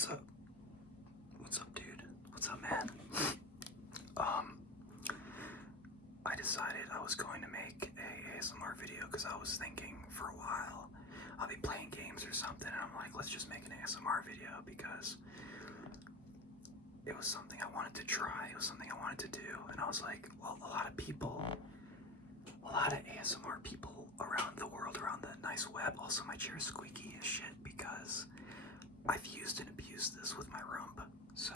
What's up? What's up, dude? What's up, man? Um, I decided I was going to make a ASMR video because I was thinking for a while I'll be playing games or something, and I'm like, let's just make an ASMR video because it was something I wanted to try. It was something I wanted to do, and I was like, well, a lot of ASMR people around the world, around the nice web. Also, my chair is squeaky as shit because I've used and abused this with my rump. So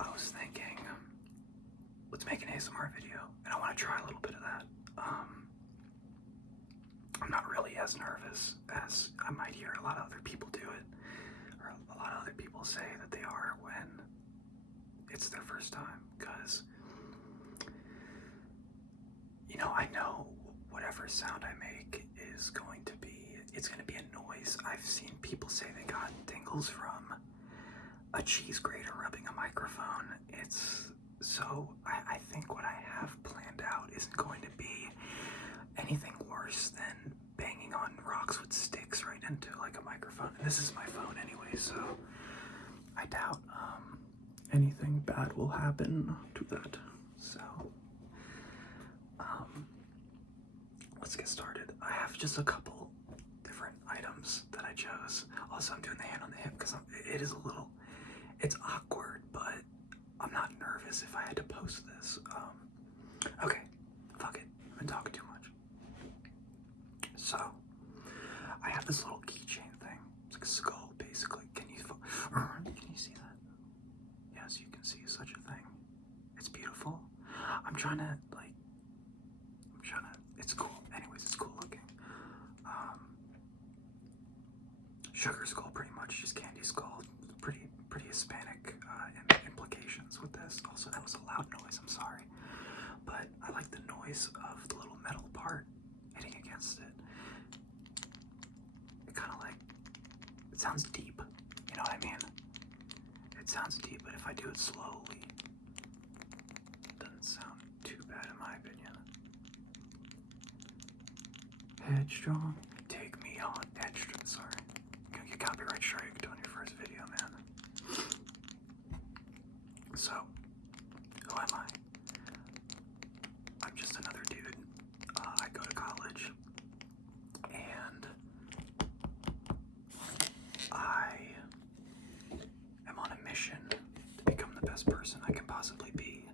I was thinking, let's make an ASMR video, and I want to try a little bit of that. I'm not really as nervous as I might hear a lot of other people do it, or a lot of other people say that they are when it's their first time, because I know whatever sound I make is going to be, it's going to be a noise. I've seen people say they got tingles from a cheese grater rubbing a microphone. So I think what I have planned out isn't going to be anything worse than banging on rocks with sticks right into like a microphone. And this is my phone anyway, so I doubt anything bad will happen to that. So let's get started. I have just a couple different items that I chose. Also, I'm doing the hand on the hip because it's awkward, but I'm not nervous if I had to post this. Okay, fuck it. I've been talking too much. So, I have this little keychain thing. It's like a skull, basically. Can you see that? Yes, you can see such a thing. It's beautiful. It's cool. Anyways, it's cool looking. Sugar skull, pretty much, just candy skull. Pretty Hispanic implications with this. Also, that was a loud noise, I'm sorry. But I like the noise of the little metal part hitting against it. It sounds deep, you know what I mean? It sounds deep, but if I do it slowly, it doesn't sound too bad in my opinion. Headstrong, take me on extra. Sorry, you're gonna get copyright striked on your first video, man. So, who am I? I'm just another dude. I go to college, and I am on a mission to become the best person I can possibly be.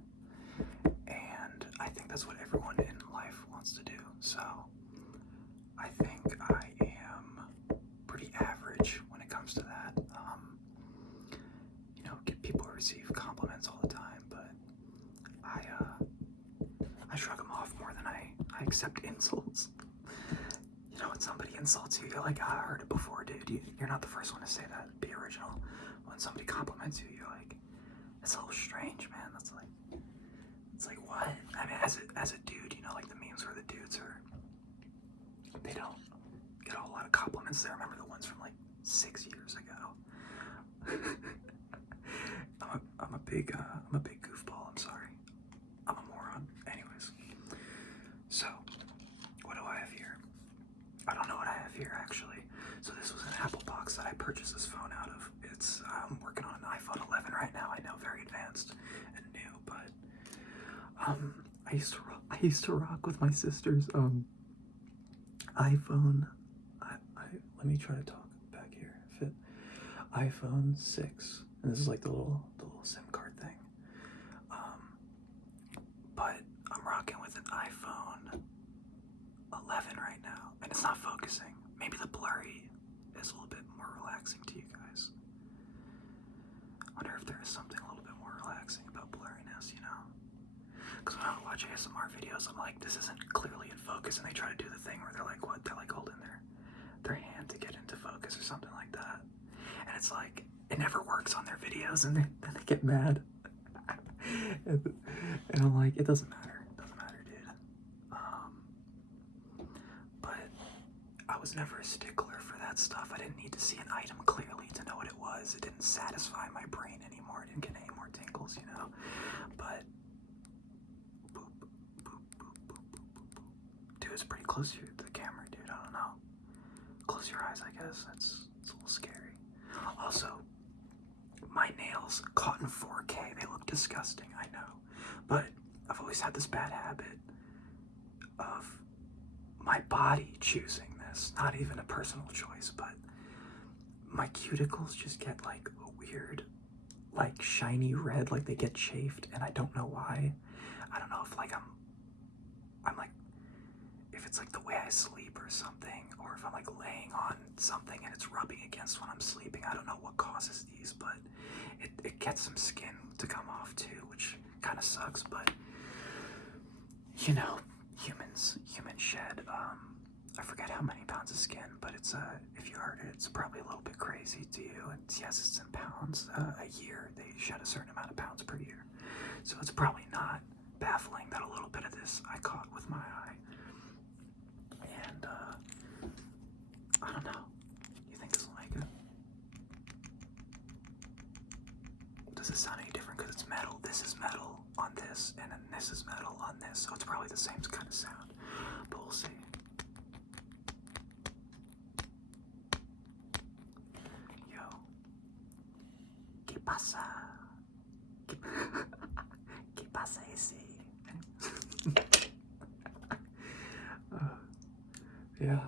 And I think that's what everyone in life wants to do. So, I think I am pretty average when it comes to that. People receive compliments all the time, but I shrug them off more than I accept insults. When somebody insults you, you're like, I heard it before, dude. You're not the first one to say that. Be original. When somebody compliments you, you're like, it's a little strange, man. It's like, what? I mean, as a dude, like the memes where the dudes they don't get a whole lot of compliments. They remember the ones from like 6 years ago. I'm a big goofball. I'm sorry. I'm a moron. Anyways, so what do I have here? I don't know what I have here actually. So this was an Apple box that I purchased this phone out of. I'm working on an iPhone 11 right now. I know, very advanced and new, but I used to rock with my sister's iPhone. Let me try to talk back here. Fit iPhone 6, and this is like the little SIM card thing. But I'm rocking with an iPhone 11 right now, and it's not focusing. Maybe the blurry is a little bit more relaxing to you guys. I wonder if there is something a little bit more relaxing about blurriness, Because when I watch ASMR videos, I'm like, this isn't clearly in focus, and they try to do the thing where they're like, what? They're like holding their hand to get into focus or something like that. And it's like, it never works on their videos, and then they get mad. And I'm like, it doesn't matter. It doesn't matter, dude. But I was never a stickler for that stuff. I didn't need to see an item clearly to know what it was. It didn't satisfy my brain anymore. I didn't get any more tingles, But boop, boop, boop, boop, boop, boop, boop. Dude, it's pretty close to the camera, dude. I don't know. Close your eyes, I guess. It's a little scary. Also, my nails caught in 4K, they look disgusting, I know. But I've always had this bad habit of my body choosing this. Not even a personal choice, but my cuticles just get like a weird, like shiny red, like they get chafed, and I don't know why. I don't know if like I'm like, if it's like the way I sleep or something, or if I'm like laying on something and it's rubbing against when I'm sleeping. I don't know what causes these, but it gets some skin to come off too, which kind of sucks, but you know, humans shed, I forget how many pounds of skin, but it's, if you heard it, it's probably a little bit crazy to you. Yes, it's in pounds, a year. They shed a certain amount of pounds per year. So it's probably not baffling that a little bit of this I caught with my eye. And, I don't know. You think this will make it? Does it sound any different because it's metal? This is metal on this, and then this is metal on this, so it's probably the same kind of sound. But we'll see. Yo. ¿Qué pasa? ¿Qué pasa ese? Yeah.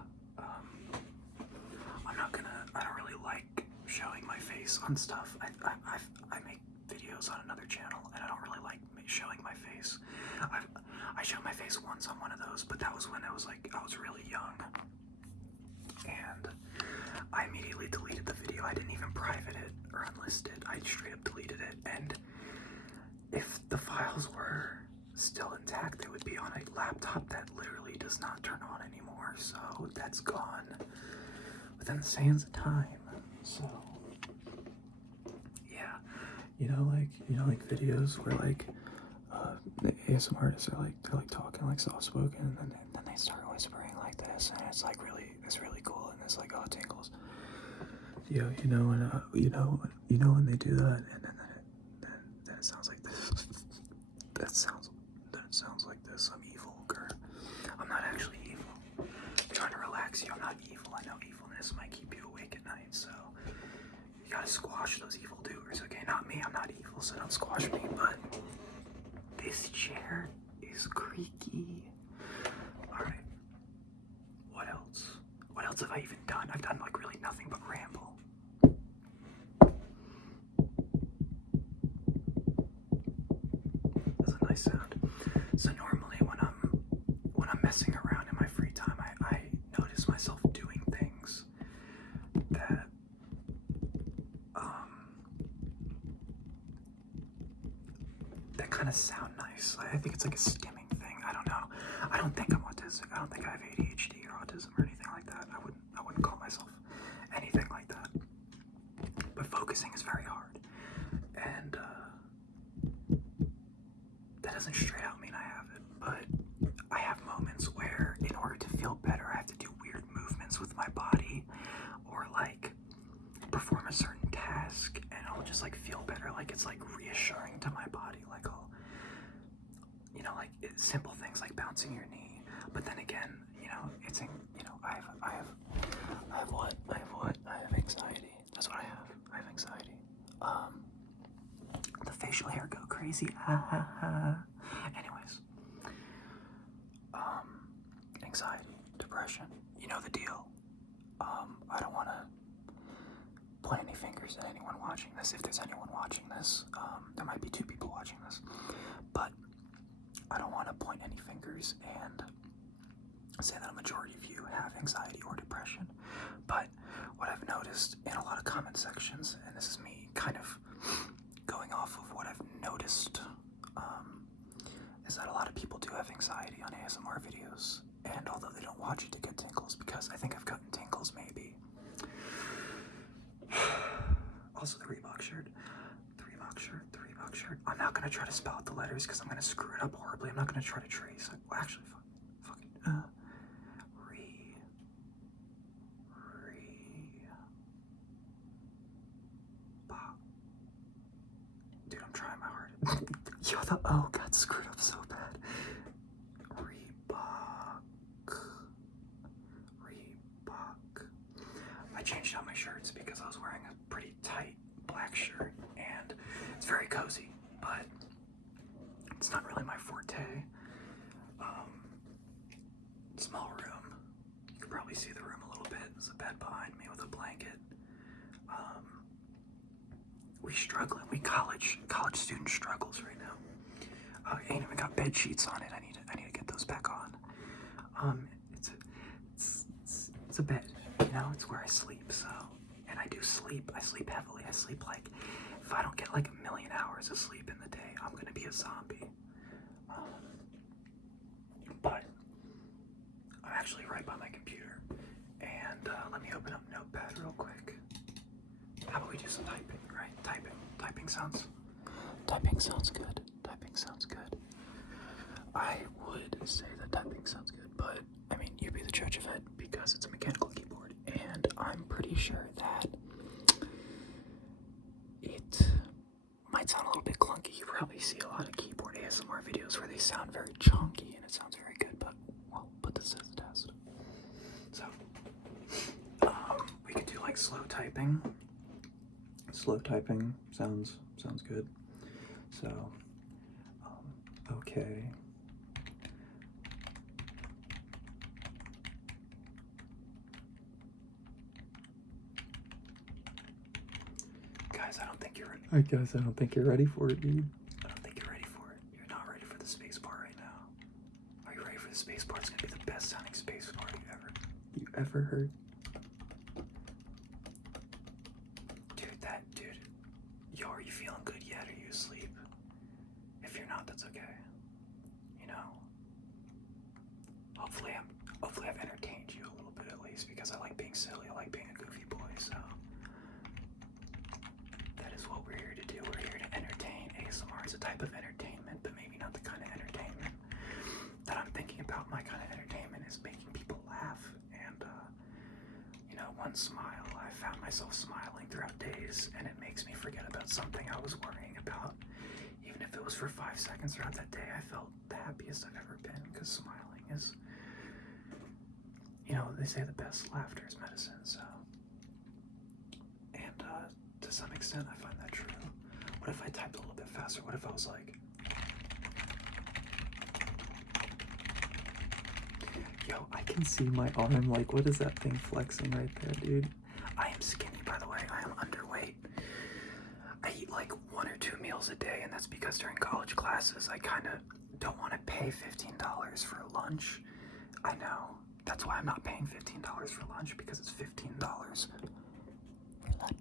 I don't really like showing my face on stuff. I make videos on another channel, and I don't really like showing my face. I showed my face once on one of those, but that was when I was really young, and I immediately deleted the video. I didn't even private it or unlist it. I straight up deleted it, and if the files were still intact, they would be on a laptop that literally does not turn on anymore, so that's gone within the sands of time. So yeah, you know like videos where like the ASMR artists are like, they're like talking like soft spoken, and then they start whispering like this, and it's like really cool, and it's like, oh, it tingles. You know, and you know when they do that, and then it sounds like this. That sounds like this. I'm evil, girl. I'm not actually evil. I'm trying to relax you. I'm not evil. I know evilness might keep you awake at night, so you gotta squash those evil doers. Okay, not me. I'm not evil, so don't squash me. But this chair is creaky. All right. What else? What else have I even done? I've done like really nothing but ramble. That's a nice sound. So normally when I'm messing around in my free time, I notice myself doing things that that kind of sound nice. I think it's like a stimming thing. I don't know. I don't think I'm autistic. I don't think I have ADHD or autism or anything like that. I wouldn't call myself anything like that. But focusing is very hard, and that doesn't straight out mean I have it. But I have moments where, in order to feel better, I have to do weird movements with my body, or like perform a certain task, and I'll just like feel better. Like it's like reassuring to my body. Like I'll, like simple things like bouncing your knee. But then again, it's I have anxiety. That's what I have. I have anxiety. The facial hair go crazy. Anyways, anxiety, depression. You know the deal. I don't want to point any fingers at anyone watching this. If there's anyone watching this, there might be 2 people watching this, but I don't want to point any fingers and say that a majority of you have anxiety or depression. But what I've noticed in a lot of comment sections, and this is me kind of going off of what I've noticed, is that a lot of people do have anxiety on ASMR videos, and although they don't watch it to get tingles, because I think I've gotten tingles maybe. Also the Reebok shirt. I'm not gonna try to spell out the letters because I'm gonna screw it up horribly. I'm not gonna try to trace. Well, actually, fucking Dude, I'm trying my hardest. Yo, the O got screwed up so bad. Reebok. I changed out my shirts because I was wearing a pretty tight black shirt, and it's very cozy, but it's not really my forte. Small room. You can probably see the room a little bit. There's a bed behind me with a blanket. We struggling. We college student struggles right now. Ain't even got bed sheets on it. I need to get those back on. It's a bed. You know, it's where I sleep. So, and I do sleep. I sleep heavily. I sleep like, if I don't get like 1,000,000 hours of sleep in the day, I'm gonna be a zombie. But I'm actually right by my computer, and let me open up Notepad real quick. How about we do some typing, right? Typing sounds good. Typing sounds good. I would say that typing sounds good, but I mean, you be the judge of it because it's a mechanical keyboard, and I'm pretty sure that it might sound a little bit clunky. You probably see a lot of keyboard ASMR videos where they sound very chunky, and it sounds very good, but well, put this as a test. So, we could do like slow typing. Slow typing sounds good. So, okay. Guys, I don't think you're ready. Guys, I don't think you're ready for it, dude. I don't think you're ready for it. You're not ready for the space bar right now. Are you ready for the space bar? It's gonna be the best sounding space bar you ever heard. Dude. Yo, are you feeling good yet? Are you asleep? If you're not, that's okay. You know. Hopefully I've entertained you a little bit at least, because I like being silly. I like being a goofy boy, so that is what we're here to do. We're here to entertain. ASMR is a type of entertainment, but maybe not the kind of entertainment that I'm thinking about. My kind of entertainment is making people laugh, and you know, one smile. I found myself smiling throughout days, and it makes me forget about something I was worrying about. Even if it was for 5 seconds throughout that day, I felt the happiest I've ever been, because smiling is, you know, they say the best laughter is medicine, so. And to some extent, I find that true. What if I typed a little bit faster? What if I was like, yo, I can see my arm, like, what is that thing flexing right there, dude? I am skinny, by the way. I am underweight. I eat like 1 or 2 meals a day, and that's because during college classes, I kind of don't want to pay $15 for lunch. I know. That's why I'm not paying $15 for lunch, because it's $15 for lunch.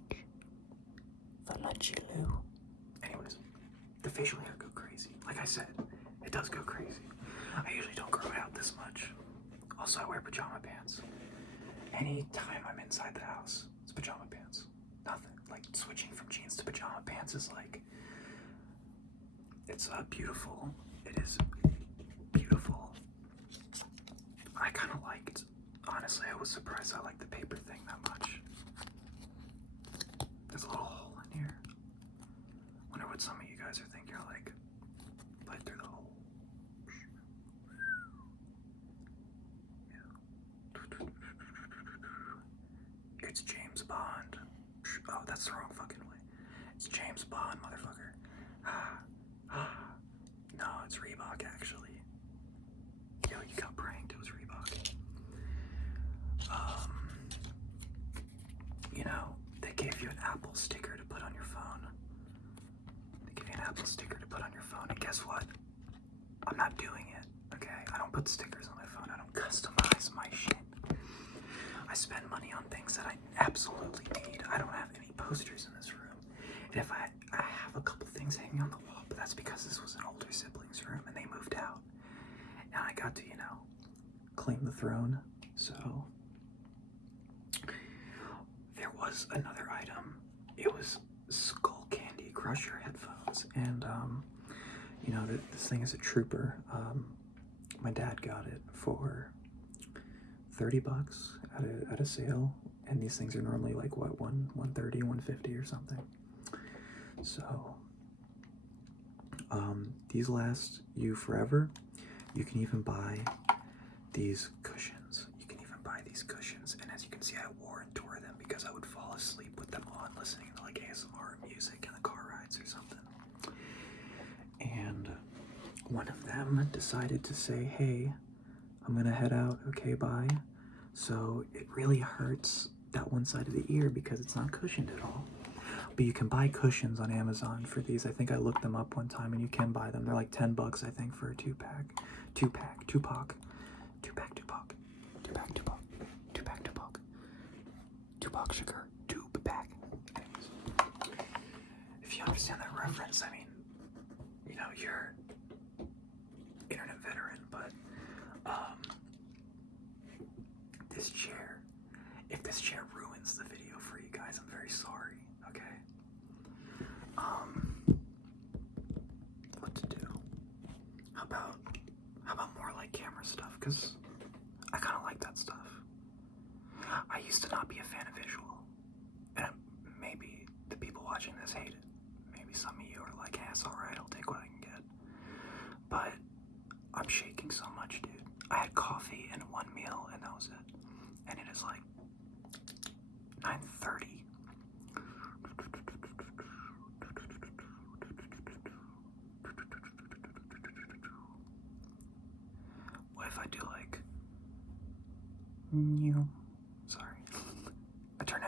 For lunchy Lou. Anyways, the facial hair go crazy. Like I said, it does go crazy. I usually don't grow it out this much. Also, I wear pajama pants. Anytime I'm inside the house, it's pajama pants. Nothing. Like, switching from jeans to pajama pants is like, it's beautiful. It is beautiful. I kind of liked, honestly, I was surprised I liked the paper thing that much. There's a little hole in here. Wonder what some of you guys are thinking. You're like, bite through the hole. It's James Bond. Oh, that's the wrong fucking way. It's James Bond, motherfucker. No, it's Reebok, actually. Yo, you got pranked. It was Reebok. You know, they gave you an Apple sticker to put on your phone. They give you an Apple sticker to put on your phone, and guess what? I'm not doing it, okay? I don't put stickers on my phone. I don't customize my shit. I spend money on things that I absolutely need. I don't have any posters in this room. And if I have a couple things hanging on the wall, but that's because this was an older sibling's room and they moved out. And I got to, you know, claim the throne. So there was another item. It was Skull Candy Crusher headphones. And, you know, this thing is a trooper. My dad got it for $30 at a sale, and these things are normally like what, $130, $150 or something. So these last you forever. You can even buy these cushions. And as you can see, I wore and tore them because I would fall asleep with them on listening to one of them decided to say, hey, I'm gonna head out, okay, bye. So it really hurts that one side of the ear because it's not cushioned at all. But you can buy cushions on Amazon for these. I think I looked them up one time and you can buy them. They're like $10, I think, for a two-pack. Two-pack, Tupac. Two-pack, Tupac. Two-pack, Tupac. Two-pack, Tupac. Tupac sugar. Tube-pack. Anyways. If you understand that reference, I mean, you know, you're internet veteran, but this chair, if this chair ruins the video for you guys, I'm very sorry, okay? What to do? How about more like camera stuff? Because I kind of like that stuff. I used to not be a fan of visual, and maybe the people watching this hate it. Maybe some of you are like, hey, it's alright, I'll take what I can get. But I'm shaking so much, dude. I had coffee and one meal, and that was it. And it is like 9:30. What if I do like new? Sorry. I turn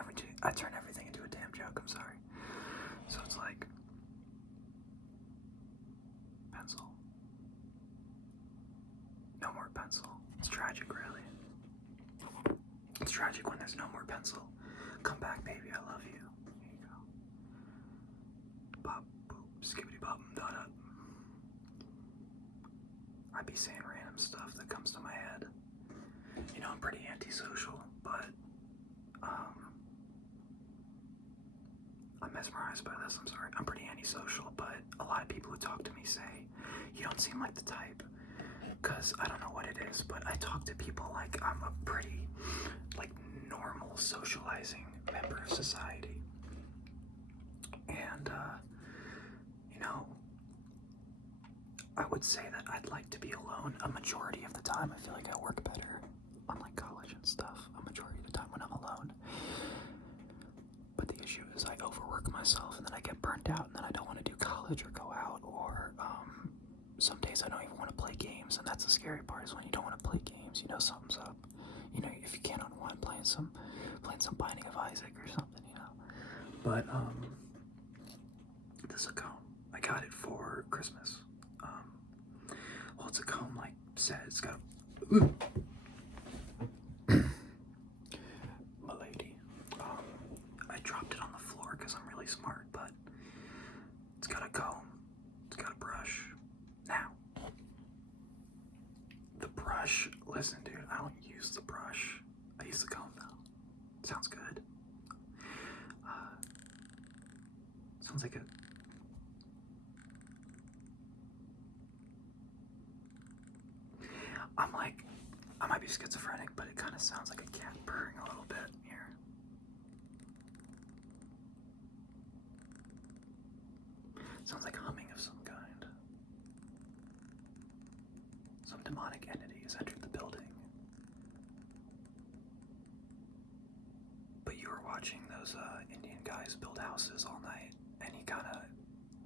everything into a damn joke, I'm sorry. So it's like pencil. No more pencil. It's tragic, really. It's tragic when there's no more pencil. Come back, baby, I love you. Here you go. Bop, boop, skibbity bop, da da. I be saying random stuff that comes to my head. You know, I'm pretty antisocial, but I'm mesmerized by this. I'm sorry. I'm pretty antisocial, but a lot of people who talk to me say, you don't seem like the type. Because I don't know what it is, but I talk to people like I'm a pretty, like, normal socializing member of society. And, you know, I would say that I'd like to be alone a majority of the time. I feel like I work better on, like, college and stuff a majority of the time when I'm alone. But the issue is I overwork myself and then I get burnt out and then I don't want to do college or go out, or some days I don't even want to play games, and that's the scary part, is when you don't want to play games, you know something's up. You know, if you can't unwind playing some Binding of Isaac or something, you know. But this is a comb. I got it for Christmas. Well, it's a comb like said. It's got Milady. I dropped it on the floor because I'm really smart, but it's got a comb. It's got a brush. Now, the brush, listen, dude, I don't use the brush. I use the comb, though. Sounds good. Sounds like I might be schizophrenic, but it kind of sounds like a cat purring a little bit here. Sounds like humming of some kind. Some demonic entity has entered the building. But you were watching those Indian guys build houses all night, and he kind of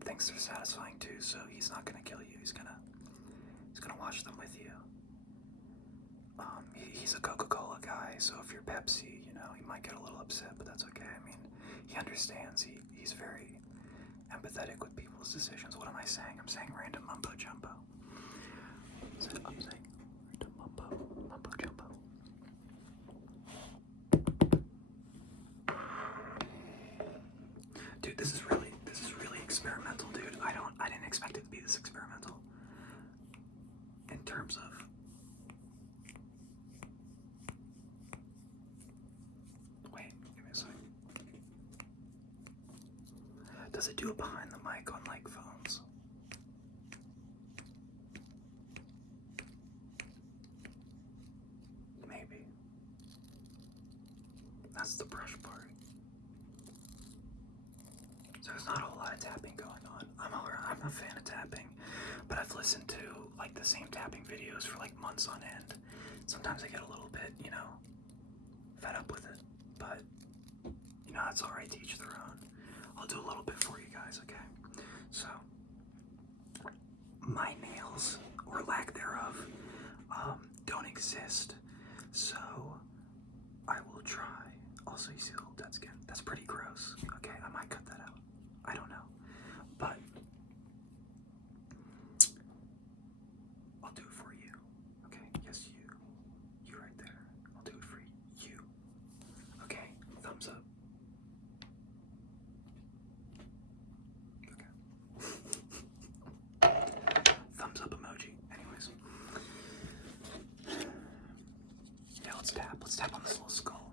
thinks they're satisfying too, so he's not gonna kill you. He's gonna watch them with you. He's a Coca-Cola guy, so if you're Pepsi, you know, he might get a little upset, but that's okay. I mean, he understands. He's very empathetic with people's decisions. What am I saying? I'm saying random mumbo jumbo. I'm saying random mumbo jumbo. Dude, this is really experimental, dude. I didn't expect it to be this experimental. In terms of does it do it behind the mic on like phones? Maybe. That's the brush part. So there's not a whole lot of tapping going on. I'm a fan of tapping, but I've listened to like the same tapping videos for like months on end. Sometimes I get a little bit, you know, fed up with it, but you know, that's alright, to each their own. I'll do a little bit for you guys, okay? So, my nails, or lack thereof, don't exist. So I will try. Also, you see the little dead skin? That's pretty gross. Okay, I might cut that out. I don't know. But I'll do it for you. Okay, yes, you. You right there. I'll do it for you. Okay, thumbs up. Okay. Thumbs up emoji. Anyways. Yeah, let's tap. Let's tap on this little skull.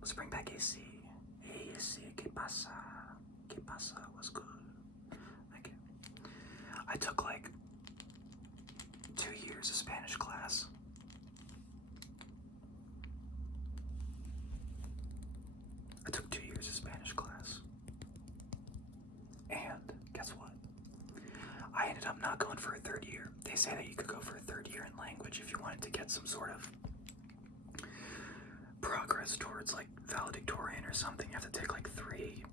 Let's bring back AC. Hey, AC, ¿qué pasa? ¿Qué pasa? What's good? Okay. I took like 2 years of Spanish class. I took 2 years of Spanish class. And guess what? I ended up not going for a 3rd year. They say that you could go for a 3rd year in language if you wanted to get some sort of progress towards like valedictorian or something. You have to take like 3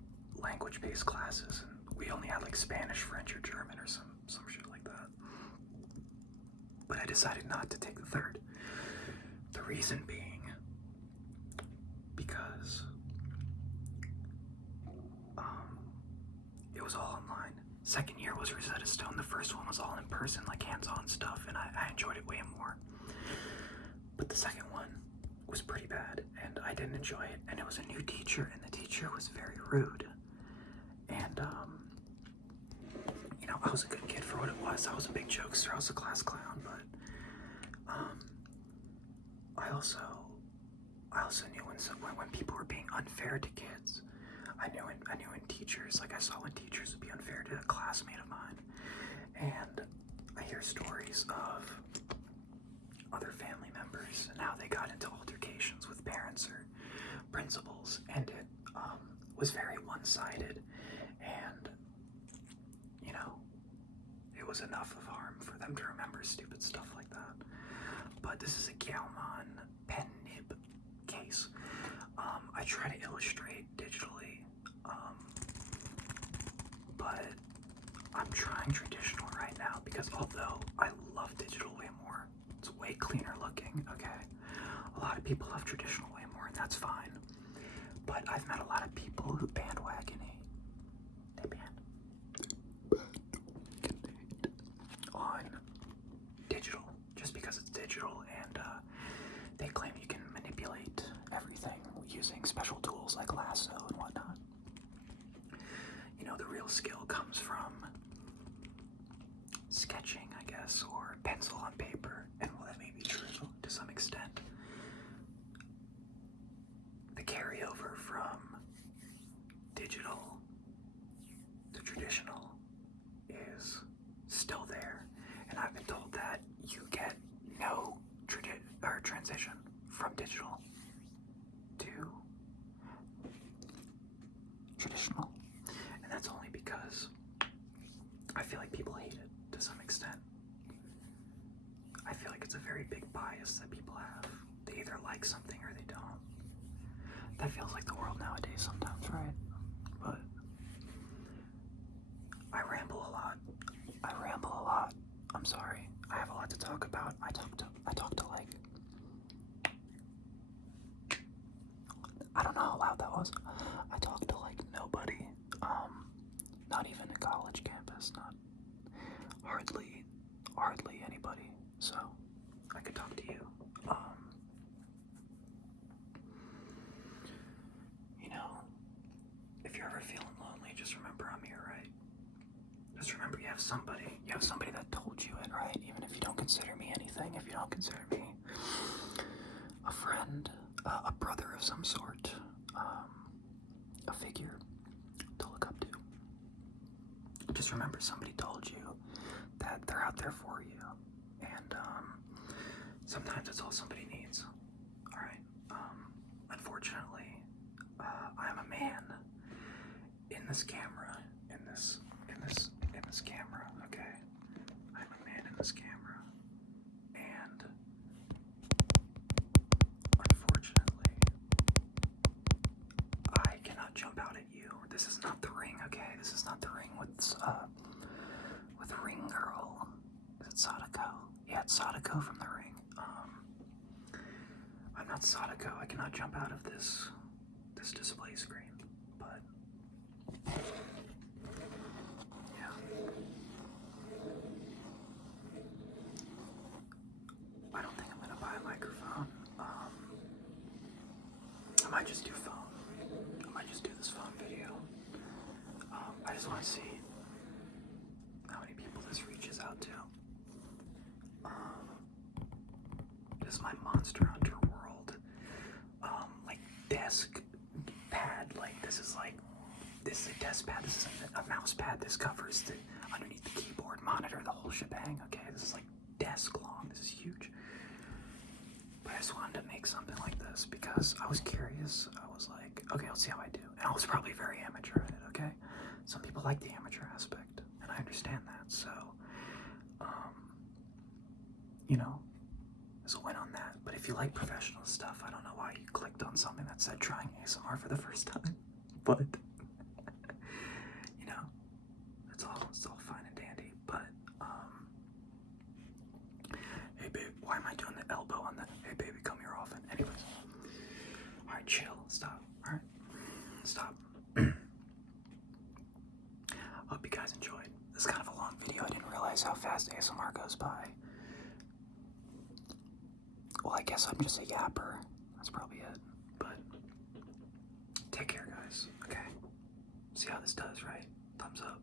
language-based classes, and we only had like Spanish, French, or German or some shit like that. But I decided not to take the 3rd. The reason being because it was all online. 2nd year was Rosetta Stone. The 1st one was all in person, like hands-on stuff, and I enjoyed it way more. But the 2nd one was pretty bad, and I didn't enjoy it, and it was a new teacher, and the teacher was very rude. And you know, I was a good kid for what it was. I was a big jokester. I was a class clown, but I also knew when people were being unfair to kids. I knew in teachers, like I saw when teachers would be unfair to a classmate of mine. And I hear stories of other family members and how they got into altercations with parents or principals, and it was very one-sided, and you know, it was enough of harm for them to remember stupid stuff like that. But this is a Gaomon pen nib case. I try to illustrate digitally, but I'm trying traditional right now because although I love digital way more, it's way cleaner looking, okay? A lot of people love traditional way more, and that's fine. But I've met a lot of people who bandwagon on digital just because it's digital, and they claim you can manipulate everything using special tools like lasso and whatnot. You know, the real skill comes from sketching, I guess, or pencil on paper, and while that may be true to some extent, the carryover from digital to traditional is still there, and I've been told that you get no transition from digital to traditional, and that's only because I feel like people hate it to some extent. I feel like it's a very big bias that people have. They either like something or they don't. That feels like the world nowadays sometimes, right? But I ramble a lot. I'm sorry. I have a lot to talk about. I talked to like, I don't know how loud that was. I talked to like nobody. Not even a college campus, not hardly anybody. So I could talk to you. You know, if you're ever feeling lonely, just remember I'm here, right? Just remember you have somebody that told you it, right? Even if you don't consider me anything, if you don't consider me a friend, a brother of some sort, a figure to look up to. Just remember somebody told you that they're out there for you, and sometimes it's all somebody needs. All right. Unfortunately, I'm a man in this camera, in this camera. Okay, I'm a man in this camera, and unfortunately, I cannot jump out at you. This is not the ring. Okay, this is not the ring with Ring Girl. Sadako. Yeah, it's Sadako from The Ring. I'm not Sadako. I cannot jump out of this display screen, but yeah. I don't think I'm gonna buy a microphone. I might just do phone. I might just do this phone video. I just want to see how many people this reaches out to. This is my Monster Hunter World, like desk pad. Like this is a desk pad. This isn't a mouse pad. This covers the underneath the keyboard, monitor, the whole shebang. Okay, this is like desk long. This is huge. But I just wanted to make something like this because I was curious. I was like, okay, let's see how I do. And I was probably very amateur at it. Okay, some people like the amateur aspect, and I understand that. So, you know. There's a win on that. But if you like professional stuff, I don't know why you clicked on something that said trying ASMR for the first time. But you know, it's all fine and dandy. But hey babe, why am I doing the elbow on the hey baby come here often? Anyways. Alright, chill, stop. Alright. Stop. Hope you guys enjoyed. This is kind of a long video. I didn't realize how fast ASMR goes by. Well, I guess I'm just a yapper. That's probably it. But take care, guys. Okay. See how this does, right? Thumbs up.